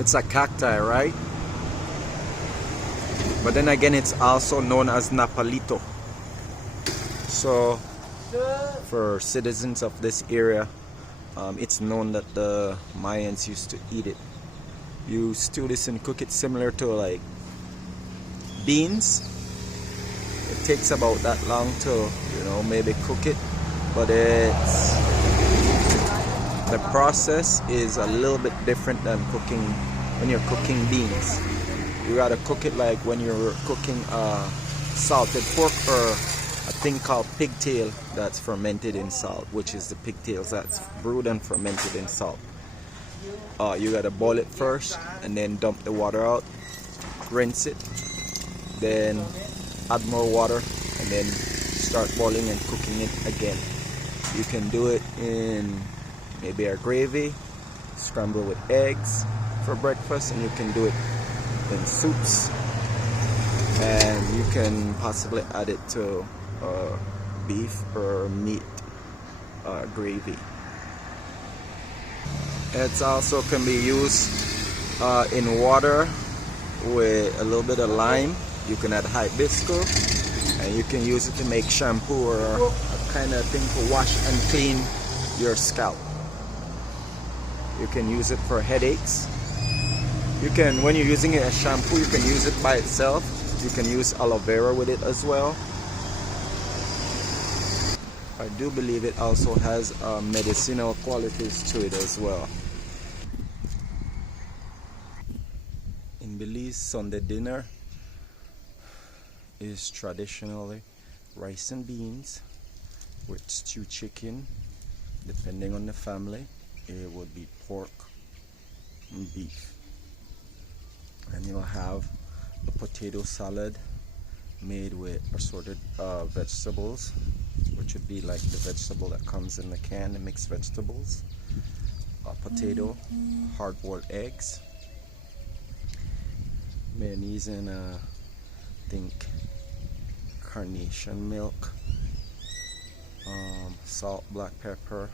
It's a cacti, right? But then again, it's also known as napalito. So for citizens of this area, it's known that the Mayans used to eat it. You stew this and cook it similar to like beans. It takes about that long to, maybe cook it, but the process is a little bit different than cooking when you're cooking beans. You gotta cook it like when you're cooking salted pork, or a thing called pigtail that's fermented in salt, which is the pigtails that's brewed and fermented in salt. You gotta boil it first and then dump the water out, rinse it, then add more water, and then start boiling and cooking it again. You can do it in maybe a gravy, scramble with eggs for breakfast, and you can do it in soups, and you can possibly add it to beef or meat gravy. It also can be used in water with a little bit of lime. You can add hibiscus, and you can use it to make shampoo or a kind of thing to wash and clean your scalp. You can use it for headaches. You can, when you're using it as shampoo, you can use it by itself. You can use aloe vera with it as well. I do believe it also has medicinal qualities to it as well. In Belize, Sunday dinner is traditionally rice and beans with stewed chicken. Depending on the family, it would be pork and beef. And you'll have a potato salad made with assorted vegetables, which would be like the vegetable that comes in the can, the mixed vegetables, potato, hard-boiled eggs, mayonnaise, and I think carnation milk, salt, black pepper,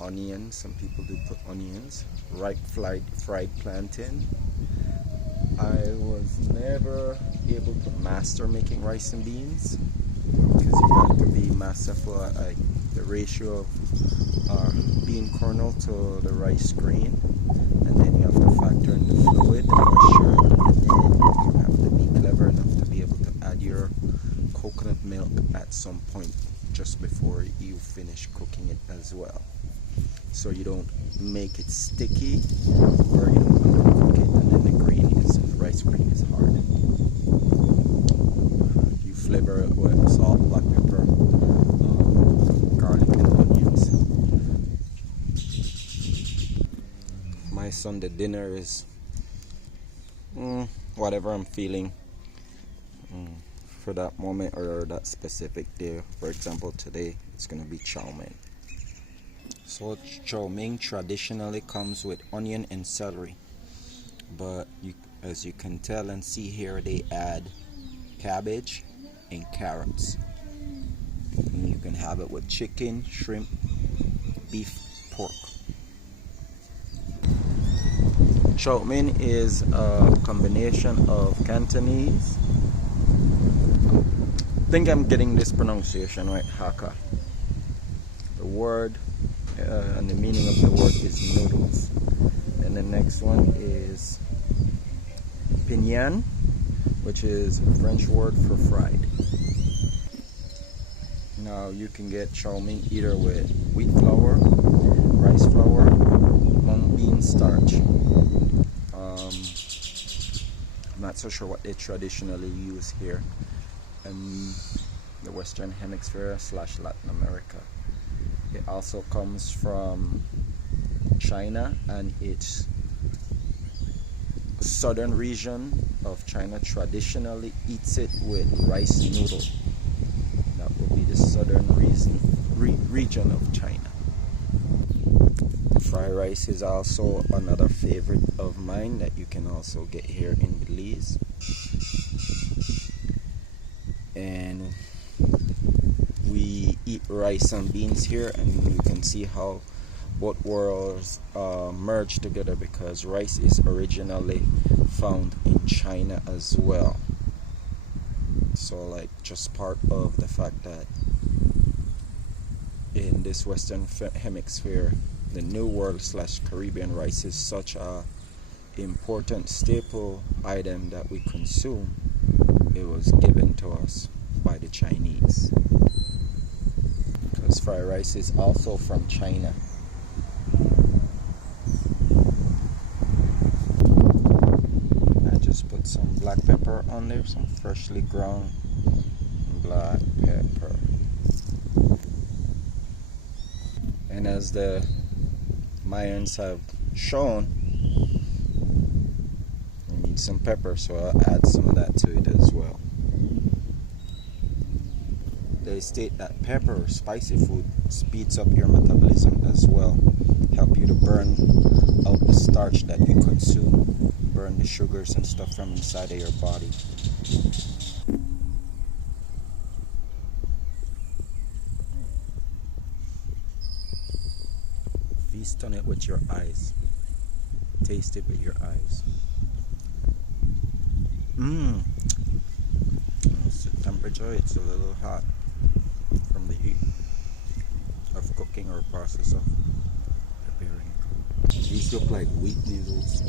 onions. Some people do put onions, ripe fried plantain. I was never able to master making rice and beans because you have to be masterful at like the ratio of bean kernel to the rice grain, and then you have to factor in the fluid, the moisture, and then you have to be clever enough to be able to add your coconut milk at some point just before you finish cooking it as well, so you don't make it sticky or you don't undercook it, and then the rice grain is hard. You flavor it with salt, black pepper, garlic, and onions. My Sunday dinner is whatever I'm feeling for that moment or that specific day. For example, today it's going to be chow mein. So chow mein traditionally comes with onion and celery, but as you can tell and see here, they add cabbage and carrots. And you can have it with chicken, shrimp, beef, pork. Chow mein is a combination of Cantonese. I think I'm getting this pronunciation right, Hakka. The word and the meaning of the word is noodles. And the next one is Pinyan, which is a French word for fried. Now you can get chow mein either with wheat flour, rice flour, mung bean starch. I'm not so sure what they traditionally use here in the Western Hemisphere / Latin America. It also comes from China, and it's southern region of China traditionally eats it with rice noodle. That would be the southern region of China. Fried rice is also another favorite of mine that you can also get here in Belize. And we eat rice and beans here, and you can see how both worlds merge together, because rice is originally found in China as well. So like, just part of the fact that in this Western hemisphere, the New World / Caribbean, rice is such a important staple item that we consume. It was given to us by the Chinese, because fried rice is also from China. I just put some black pepper on there, some freshly ground black pepper. And as the Mayans have shown, you need some pepper, so I'll add some of that to it as well. They state that pepper or spicy food speeds up your metabolism as well, help you to burn out the starch that you consume, burn the sugars and stuff from inside of your body. Feast on it with your eyes. Taste it with your eyes. It's the temperature, it's a little hot from the heat of cooking or process of preparing. These look like wheat noodles.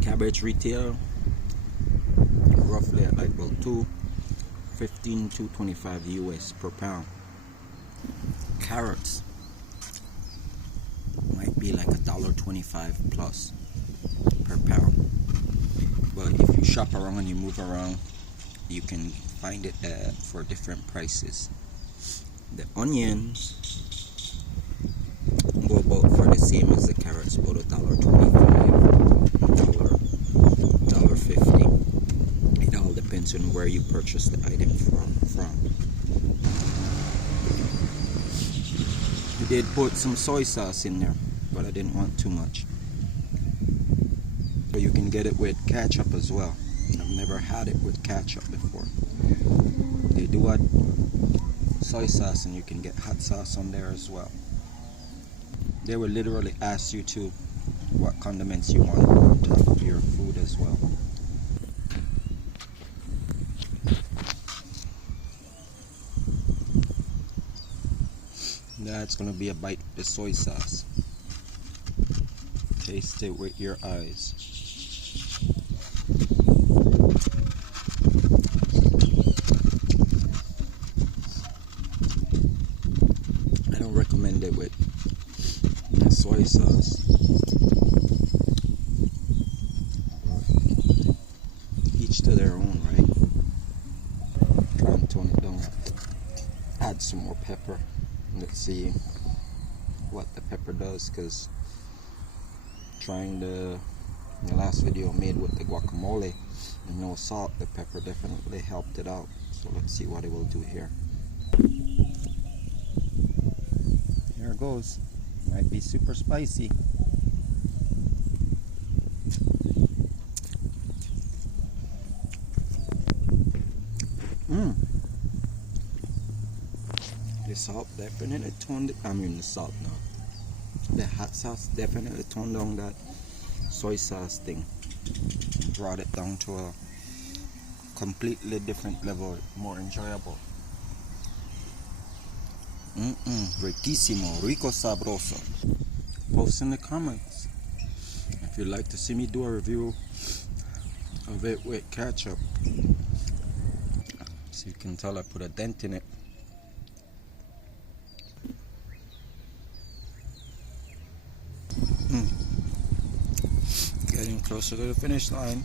Cabbage retail roughly at like about $2.15 to $2.25 US per pound. Carrots might be like $1.25 plus per pound. But if you shop around and you move around, you can find it for different prices. The onions go about for the same as the carrots, about $1.25, $1.50. It all depends on where you purchase the item from. I did put some soy sauce in there, but I didn't want too much. But you can get it with ketchup as well. I've never had it with ketchup before. They do add soy sauce, and you can get hot sauce on there as well. They will literally ask you to what condiments you want on top of your food as well. That's gonna be a bite of the soy sauce. Taste it with your eyes. I don't recommend it with soy sauce. Each to their own, right? Try and tone it down. Add some more pepper. Let's see what the pepper does, because trying the last video made with the guacamole and no salt, the pepper definitely helped it out. So let's see what it will do here. Here it goes. Might be super spicy. The salt definitely toned it. The salt now. The hot sauce definitely toned down that soy sauce thing. Brought it down to a completely different level, more enjoyable. Riquísimo, rico sabroso. Post in the comments if you'd like to see me do a review of it with ketchup. So you can tell I put a dent in it. Getting closer to the finish line.